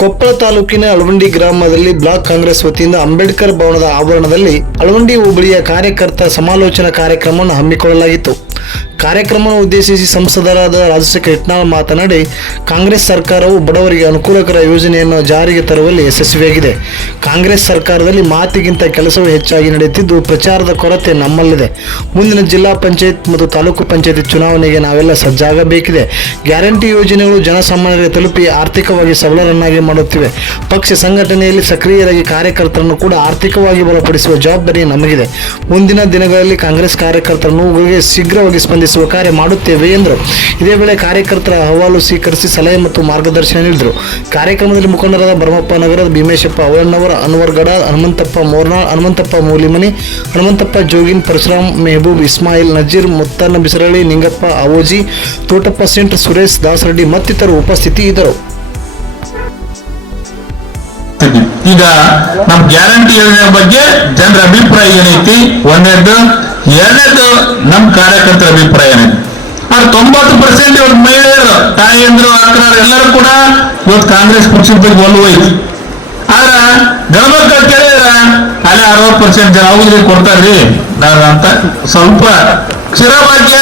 ಕೊಪ್ಪಳ ತಾಲೂಕಿನ ಅಳವಂಡಿ ಗ್ರಾಮದಲ್ಲಿ ಬ್ಲಾಕ್ ಕಾಂಗ್ರೆಸ್ ವತಿಯಿಂದ ಅಂಬೇಡ್ಕರ್ ಭವನದ ಆವರಣದಲ್ಲಿ ಅಳವಂಡಿ ಹೋಬಳಿಯ ಕಾರ್ಯಕರ್ತ ಸಮಾಲೋಚನಾ ಕಾರ್ಯಕ್ರಮವನ್ನು ಹಮ್ಮಿಕೊಳ್ಳಲಾಗಿತ್ತು. ಕಾರ್ಯಕ್ರಮವನ್ನು ಉದ್ದೇಶಿಸಿ ಸಂಸದರಾದ ರಾಜಶೇಖರ ಇಟ್ನಾಳ್ ಮಾತನಾಡಿ, ಕಾಂಗ್ರೆಸ್ ಸರ್ಕಾರವು ಬಡವರಿಗೆ ಅನುಕೂಲಕರ ಯೋಜನೆಯನ್ನು ಜಾರಿಗೆ ತರುವಲ್ಲಿ ಯಶಸ್ವಿಯಾಗಿದೆ. ಕಾಂಗ್ರೆಸ್ ಸರ್ಕಾರದಲ್ಲಿ ಮಾತಿಗಿಂತ ಕೆಲಸವೂ ಹೆಚ್ಚಾಗಿ ನಡೆಯುತ್ತಿದ್ದು, ಪ್ರಚಾರದ ಕೊರತೆ ನಮ್ಮಲ್ಲಿದೆ. ಮುಂದಿನ ಜಿಲ್ಲಾ ಪಂಚಾಯತ್ ಮತ್ತು ತಾಲೂಕು ಪಂಚಾಯತ್ ಚುನಾವಣೆಗೆ ನಾವೆಲ್ಲ ಸಜ್ಜಾಗಬೇಕಿದೆ. ಗ್ಯಾರಂಟಿ ಯೋಜನೆಗಳು ಜನಸಾಮಾನ್ಯರಿಗೆ ತಲುಪಿ ಆರ್ಥಿಕವಾಗಿ ಸಬಲರನ್ನಾಗಿ ಮಾಡುತ್ತಿವೆ. ಪಕ್ಷ ಸಂಘಟನೆಯಲ್ಲಿ ಸಕ್ರಿಯರಾಗಿ ಕಾರ್ಯಕರ್ತರನ್ನು ಕೂಡ ಆರ್ಥಿಕವಾಗಿ ಬಲಪಡಿಸುವ ಜವಾಬ್ದಾರಿ ನಮಗಿದೆ. ಮುಂದಿನ ದಿನಗಳಲ್ಲಿ ಕಾಂಗ್ರೆಸ್ ಕಾರ್ಯಕರ್ತರನ್ನು ಶೀಘ್ರವಾಗಿ ಶೀಘ್ರವಾಗಿ ಸ್ಪಂದಿಸುವ ಕಾರ್ಯ ಮಾಡುತ್ತೇವೆ ಎಂದರು. ಇದೇ ವೇಳೆ ಕಾರ್ಯಕರ್ತರ ಅಹವಾಲು ಸ್ವೀಕರಿಸಿ ಸಲಹೆ ಮತ್ತು ಮಾರ್ಗದರ್ಶನ ನೀಡಿದರು. ಕಾರ್ಯಕ್ರಮದಲ್ಲಿ ಮುಖಂಡರಾದ ಭರಮಪ್ಪ ನಗರದ ಭೀಮೇಶಪ್ಪ ಅವಳಣ್ಣವರ ಅನ್ವರ್ ಗಡ, ಹನುಮಂತಪ್ಪ ಮೋರ್ನಾಳ್ ಹನುಮಂತಪ್ಪ ಮೂಲಿಮನಿ, ಹನುಮಂತಪ್ಪ ಜೋಗಿನ್, ಪರಶುರಾಮ್ ಮೆಹಬೂಬ್, ಇಸ್ಮಾಯಿಲ್ ನಜೀರ್, ಮುತ್ತನ್ನ ಬಿಸರಳ್ಳಿ, ನಿಂಗಪ್ಪ ಅವೋಜಿ ತೋಟಪ್ಪ ಸೆಂಟ್ ಸುರೇಶ್, ದಾಸರೆಡ್ಡಿ ಮತ್ತಿತರರು ಉಪಸ್ಥಿತಿ ಇದ್ದರು ಈಗ ನಮ್ಮ ಗ್ಯಾರಂಟಿ ಯೋಜನೆ ಬಗ್ಗೆ ಜನರ ಅಭಿಪ್ರಾಯ ಏನೈತಿ? ಒಂದನೇದ್ದು ಎರಡನೇದು ನಮ್ಮ ಕಾರ್ಯಕರ್ತರ ಅಭಿಪ್ರಾಯ ಏನೈತಿ ಆದ್ರೆ ತೊಂಬತ್ತು ಪರ್ಸೆಂಟ್ ಇವತ್ತು ಮಹಿಳೆಯರು, ತಾಯಿಯಂದ್ರು ಆಕ್ರ ಎಲ್ಲರೂ ಕೂಡ ಇವತ್ತು ಕಾಂಗ್ರೆಸ್ ಪಕ್ಷದ ಬಗ್ಗೆ ಒಲವು ಐತಿ. ಆದ್ರ ಗಣಮಕ್ಕಳು ಕೇಳಿದ್ರ ಅಲ್ಲಿ ಅರವತ್ತು ಪರ್ಸೆಂಟ್ ಜನ ಅವ್ರಿಗೆ ಕೊಡ್ತಾರ್ರಿ. ಅಂತ ಸ್ವಲ್ಪ ಕ್ಷೀರಭಾಗ್ಯ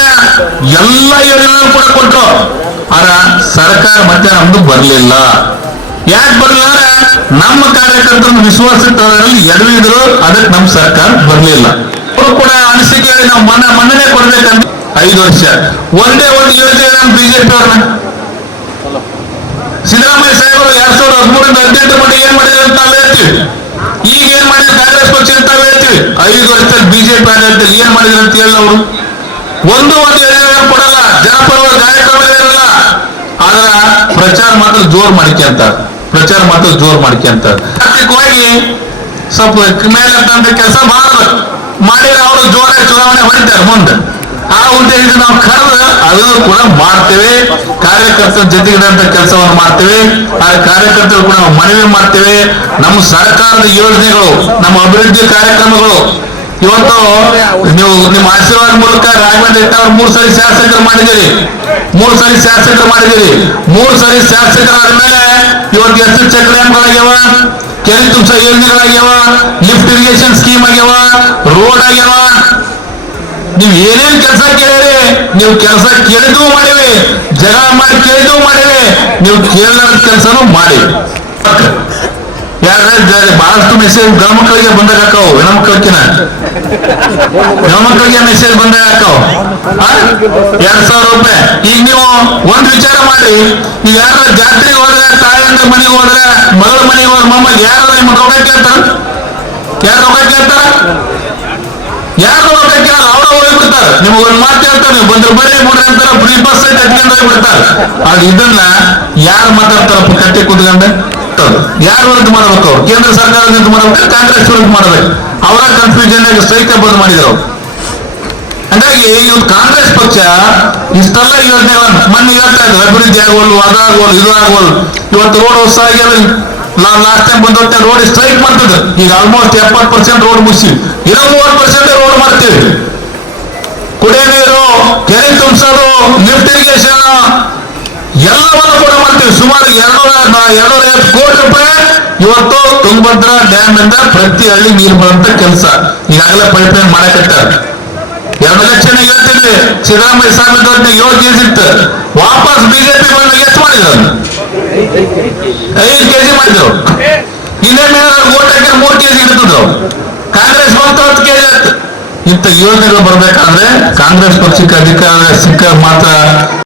ಎಲ್ಲ ಯೋಜನೆ ಕೂಡ ಕೊಟ್ಟರು ಆರ ಸರ್ಕಾರ ಮತ್ತೆ ನಮ್ದು ಬರ್ಲಿಲ್ಲ. ಯಾಕೆ ಬರ್ಲಿಲ್ಲ ನಮ್ಮ ಕಾರ್ಯಕರ್ತರನ್ನು ವಿಶ್ವಾಸ ಎಡವಿದ್ರು ಅದಕ್ಕೆ ನಮ್ಮ ಸರ್ಕಾರ ಬರ್ಲಿಲ್ಲ. ಅವರು ಕೂಡ ಅನಿಸಿಕೆ ನಾವು ಮನ್ನ ಮನ್ನಣೆ ಕೊಡ್ಬೇಕಂತ ಐದು ವರ್ಷ. ಒಂದೇ ಒಂದು ಯೋಜನೆ ಬಿಜೆಪಿ ಅವ್ರನ್ನ. ಸಿದ್ದರಾಮಯ್ಯ ಸಾಹೇಬರು ಎರಡ್ ಸಾವಿರದ ಹದಿಮೂರರಿಂದ ಹದಿನೆಂಟು ಮಟ್ಟ ಏನ್ ಮಾಡಿದ್ರು ಅಂತ ಹೇಳ್ತೀವಿ. ಈಗ ಏನ್ ಮಾಡಿದ್ರು ಕಾಂಗ್ರೆಸ್ ಪಕ್ಷ ಅಂತ ಹೇಳ್ತೀವಿ. ಐದು ವರ್ಷದಲ್ಲಿ ಬಿಜೆಪಿ ಆಡಳಿತದಲ್ಲಿ ಏನ್ ಮಾಡಿದ್ರು ಅಂತ ಹೇಳಿ ಅವರು. ಒಂದು ಒಂದು ಯೋಜನೆ ಕೊಡಲ್ಲ. ಜನಪರವಾದ ಕಾರ್ಯಕ್ರಮಗಳಿರಲ್ಲ ಆದ್ರ ಪ್ರಚಾರ ಮಾತ್ರ ಜೋರ್ ಮಾಡ್ಕೊಂತ ಪ್ರಚಾರ ಮಾತ್ರ ಜೋರ್ ಮಾಡ್ಕೊಂತ ಆರ್ಥಿಕವಾಗಿ ಸ್ವಲ್ಪ ಮೇಲೆ ಕೆಲಸ ಅವರು ಜೋರಾಗಿ ಚುನಾವಣೆ ಮುಂದೆ. ಆ ಉದ್ದೇಶ ನಾವು ಕರೆದು ಅದು ಕೂಡ ಮಾಡ್ತೇವೆ. ಕಾರ್ಯಕರ್ತರ ಜೊತೆಗಿದಂತ ಕೆಲಸವನ್ನು ಮಾಡ್ತೇವೆ. ಆ ಕಾರ್ಯಕರ್ತರು ಕೂಡ ನಾವು ಮನವಿ ಮಾಡ್ತೇವೆ. ನಮ್ಮ ಸರ್ಕಾರದ ಯೋಜನೆಗಳು, ನಮ್ಮ ಅಭಿವೃದ್ಧಿ ಕಾರ್ಯಕ್ರಮಗಳು. ಇವತ್ತು ನೀವು ನಿಮ್ಮ ಆಶೀರ್ವಾದ ಮೂಲಕ ರಾಘವೇಂದ್ರ ಅವ್ರು ಮೂರು ಸರಿ ಶಾಸಕರು ಮಾಡಿದಿರಿ ಮೂರು ಸರಿ ಶಾಸಕರು ಮಾಡಿದಿರಿ ಮೂರು ಸರಿ ಶಾಸಕರಾದ್ಮೇಲೆ ಇವತ್ತು ಎಷ್ಟು ಚೆಕ್ ಡ್ಯಾಮ್ಗಳಾಗ್ಯಾವ ಕೆರೆ ತುಂಬಿಸೋ ಯೋಜನೆಗಳಾಗ್ಯಾವ, ಲಿಫ್ಟ್ ಇರಿಗೇಷನ್ ಸ್ಕೀಮ್ ಆಗ್ಯಾವ, ರೋಡ್ ಆಗ್ಯಾವ ನೀವ್ ಏನೇನ್ ಕೆಲಸ ಕೇಳಿರಿ, ನೀವು ಕೆಲಸ ಕೇಳಿದ್ದು ಮಾಡಿವಿ ಜಗ ಮಾಡಿ ಕೇಳಿದ್ದು ಮಾಡಿವಿ ನೀವು ಕೇಳಲಾರ ಕೆಲಸನೂ ಮಾಡಿ ಯಾಕಂದ್ರೆ ಬಹಳಷ್ಟು ಮೆಸೇಜ್ ಗಣಮಕ್ಕಳಿಗೆ ಬಂದಾಗ ಹಾಕವು ಹೆಣ್ಮಕ್ಳಕ್ಕಿನ ಹೆಣ್ಮಕ್ಳಿಗೆ ಮೆಸೇಜ್ ಬಂದಾಗ ಹಾಕವು. ಎರಡ್ ಸಾವಿರ ರೂಪಾಯಿ. ಈಗ ನೀವು ಒಂದ್ ವಿಚಾರ ಮಾಡಿ ಈಗ ಯಾರ ಜಾತ್ರೆಗೆ ಹೋದ್ರೆ, ತಾಯಂದ್ರ ಮನೆಗೆ ಹೋದ್ರೆ, ಮಗಳ ಮನೆಗೆ ಹೋದ್ರೆ ಮಮ್ಮ ಯಾರು ನಿಮ್ಮ ರೊಕ್ಕ ಕೇಳ್ತಾರ ಯಾರು ರೊಕ್ಕ ಕೇಳ್ತಾರ ಯಾರು ರೊಕ್ಕ ಕೇಳಲ್ಲ ಅವ್ರ ಹೋಗ್ಬಿಡ್ತಾರೆ ನಿಮ್ಗೆ ಒಂದ್ ಮಾತು ಹೇಳ್ತಾರೆ ಬಂದ್ರೆ ಬರೀ ಬಿಡ್ರಿ ಅಂತಾರ ಫ್ರೀ ಬಸ್ ಹಚ್ಕೊಂಡು ಹೋಗ್ಬಿಡ್ತಾರೆ ಆಗ ಇದನ್ನ ಯಾರು ಮಾತಾಡ್ತಾರಪ್ಪ ಕಟ್ಟಿ ಕುತ್ಕೊಂಡೆ? ಯಾರ ವಿರುದ್ಧ ಮಾಡ್ಬೇಕು ಅವ್ರು? ಕೇಂದ್ರ ಸರ್ಕಾರ ವಿರುದ್ಧ ಮಾಡ್ಬೇಕು, ಕಾಂಗ್ರೆಸ್ ವಿರುದ್ಧ ಮಾಡ್ಬೇಕು? ಅವರ ಕನ್ಫ್ಯೂಷನ್ ಆಗಿ ಬಂದ್ ಮಾಡಿದ್ರು. ಹಂಗಾಗಿ ಇವತ್ತು ಕಾಂಗ್ರೆಸ್ ಪಕ್ಷ ಇಷ್ಟೆಲ್ಲ ಯೋಜನೆ ಮೊನ್ನೆ ಹೇಳ್ತಾ ಇದ್ರು, ಅಭಿವೃದ್ಧಿ ಆಗೋಲ್ ಅದಾಗೋಲ್ ಇದು ಆಗೋಲ್ ಇವತ್ತು ರೋಡ್ ಹೊಸ ಆಗ್ಯಾವ ನಾವು ಲಾಸ್ಟ್ ಟೈಮ್ ಬಂದ ರೋಡ್ ಸ್ಟ್ರೈಕ್ ಮಾಡ್ತಿದ್ರು. ಈಗ ಆಲ್ಮೋಸ್ಟ್ ಎಪ್ಪತ್ತು ಪರ್ಸೆಂಟ್ ರೋಡ್ ಮುಗಿಸಿ. ಇರೋ ಮೂವತ್ತು ಪರ್ಸೆಂಟ್ ರೋಡ್ ಮಾಡ್ತೀವಿ. ಕುಡಿಯ ನೀರು ಕೆರೆ ತುಂಬಿಸೋದು, ಲಿಫ್ಟ್ ಇರಿಗೇಷನ್, ಎಲ್ಲವನ್ನು ಕೂಡ ಮಾಡ್ತೀವಿ. ಸುಮಾರು ಎರಡೂರ ಎರಡೂರ ಐವತ್ತು ಕೋಟಿ ರೂಪಾಯಿ ಇವತ್ತು ತುಂಗಭದ್ರಾ ಡ್ಯಾಮ್ ಇಂದ ಪ್ರತಿ ಹಳ್ಳಿ ನೀರು ಬರುವಂತ ಕೆಲಸ. ಈಗಾಗಲೇ ಪೈಪ್ ಲೈನ್ ಮಾಡಕಟ್ಟಾರ ಎರಡು ಲಕ್ಷ ಹೇಳ್ತಿದ್ವಿ ಸಿದ್ದರಾಮಯ್ಯ ಸ್ವಾಮಿ ಯೋಜನೆ ಸಿಕ್ತು ವಾಪಸ್ ಬಿಜೆಪಿ ಬಂದ ಎಷ್ಟು ಮಾಡಿದ್ರು? ಐದು ಕೆಜಿ ಮಾಡಿದ್ರು. ಇನ್ನೇನು ಓಟ್ ಹಾಕಿದ್ರೆ ಮೂರು ಕೆಜಿ ಇಡ್ತಿದ್ರು ಕಾಂಗ್ರೆಸ್ ಬಂತು ಹತ್ತು ಕೆಜಿ ಆಯ್ತು ಇಂಥ ಯೋಜನೆಗಳು ಬರ್ಬೇಕಾದ್ರೆ ಕಾಂಗ್ರೆಸ್ ಪಕ್ಷಕ್ಕೆ ಅಧಿಕಾರ ಸಿಕ್ಕ ಮಾತ್ರ